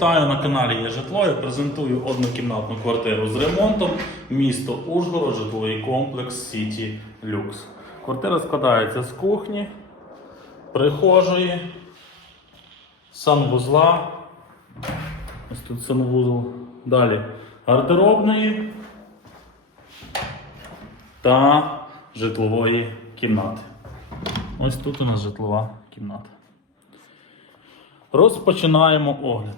Вітаю на каналі Є житло. Я презентую однокімнатну квартиру з ремонтом. Місто Ужгород, житловий комплекс City Lux. Квартира складається з кухні, прихожої, санвузла. Ось тут санвузол. Далі гардеробної та житлової кімнати. Ось тут у нас житлова кімната. Розпочинаємо огляд.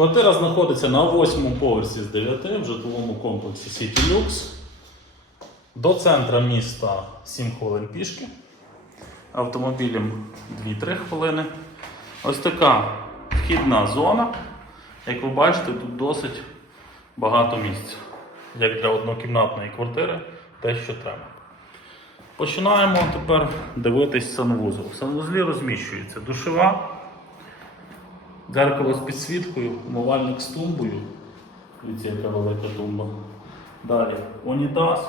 Квартира знаходиться на восьмому поверсі з 9 в житловому комплексі City Lux. До центра міста 7 хвилин пішки. Автомобілем 2-3 хвилини. Ось така вхідна зона. Як ви бачите, тут досить багато місця. Як для однокімнатної квартири, те, що треба. Починаємо тепер дивитись санвузол. В санвузлі розміщується душова. Дзеркало з підсвіткою, умивальник з тумбою. Дивіться, яка велика тумба. Далі унітаз.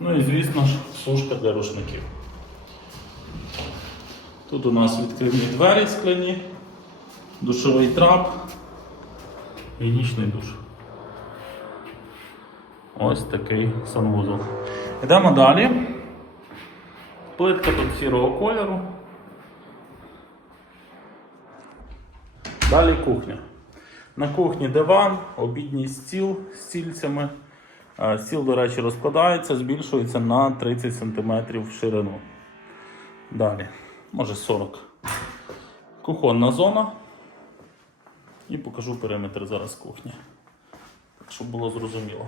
Ну і, звісно ж, сушка для рушників. Тут у нас відкривні двері скляні, душовий трап і нічний душ. Ось такий санвузол. Йдемо далі. Плитка тут сірого кольору. Далі кухня. На кухні диван, обідній стіл з стільцями. Е, Стіл, до речі, розкладається, збільшується на 30 см в ширину. Далі, може 40. Кухонна зона. І покажу периметр зараз кухні. Так, щоб було зрозуміло.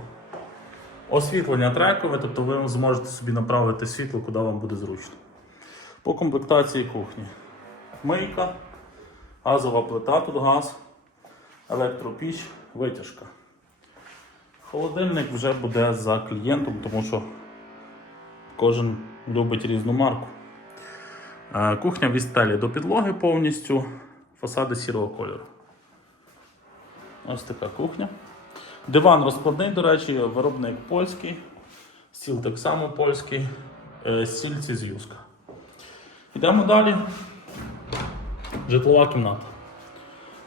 Освітлення трекове, тобто ви зможете собі направити світло, куди вам буде зручно. По комплектації кухні. Мийка. Газова плита, тут газ, електропіч, витяжка. Холодильник вже буде за клієнтом, тому що кожен любить різну марку. Е, Кухня від стелі до підлоги повністю, фасади сірого кольору. Ось така кухня. Диван розкладний, до речі, виробник польський, стіл так само польський, е, стільці з юска. Йдемо далі. Житлова кімната.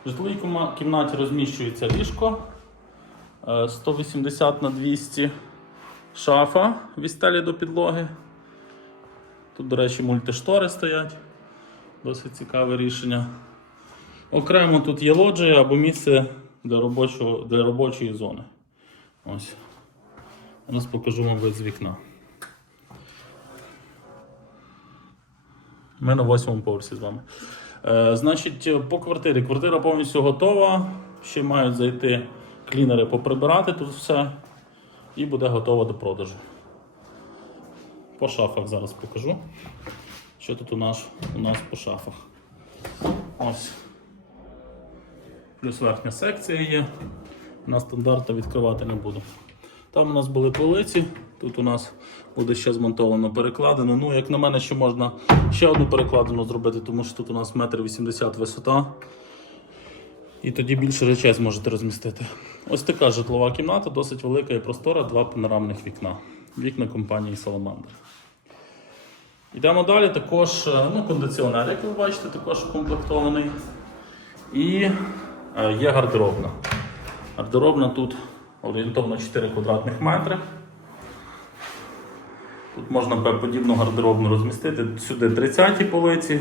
В житловій кімнаті розміщується ліжко е, 180 на 200 шафа від стелі до підлоги. Тут, до речі, мультиштори стоять. Досить цікаве рішення. Окремо тут є лоджія або місце для, робочого, для робочої зони. Ось. Зараз покажу вам вид з вікна. Ми на восьмому поверсі з вами. Е, значить, по квартирі. Квартира повністю готова. Ще мають зайти клінери поприбирати тут все. І буде готова до продажу. По шафах зараз покажу. Що тут у нас, у нас по шафах. Ось. Плюс верхня секція є. На стандарта відкривати не буду. Там у нас були полиці, тут у нас буде ще змонтовано перекладину. Ну, як на мене, ще можна ще одну перекладину зробити, тому що тут у нас 1,80 м висота. І тоді більше речей зможете розмістити. Ось така житлова кімната, досить велика і простора, два панорамних вікна. Вікна компанії Salamander. Йдемо далі. Також е, ну, кондиціонер, як ви бачите, також укомплектований. І е, є гардеробна. Гардеробна тут орієнтовно 4 квадратних метри. Тут можна П-подібну гардеробну розмістити. Сюди 30-ті полиці,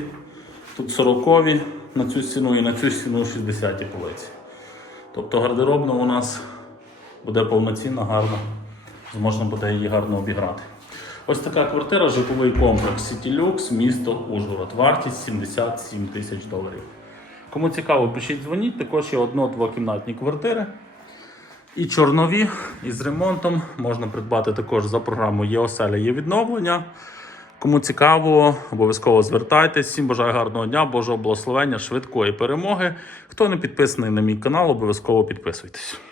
тут 40 на цю стіну і на цю стіну 60 полиці. Тобто гардеробна у нас буде повноцінна, гарна. Можна буде її гарно обіграти. Ось така квартира, житловий комплекс Lux, місто Ужгород. Вартість 77 тисяч доларів. Кому цікаво, пишіть дзвоніть. Також є одно-двокімнатні квартири. І чорнові із ремонтом можна придбати також за програмою Є оселя, є відновлення. Кому цікаво, обов'язково звертайтесь. Всім бажаю гарного дня, Божого благословення, швидкої перемоги. Хто не підписаний на мій канал, обов'язково підписуйтесь.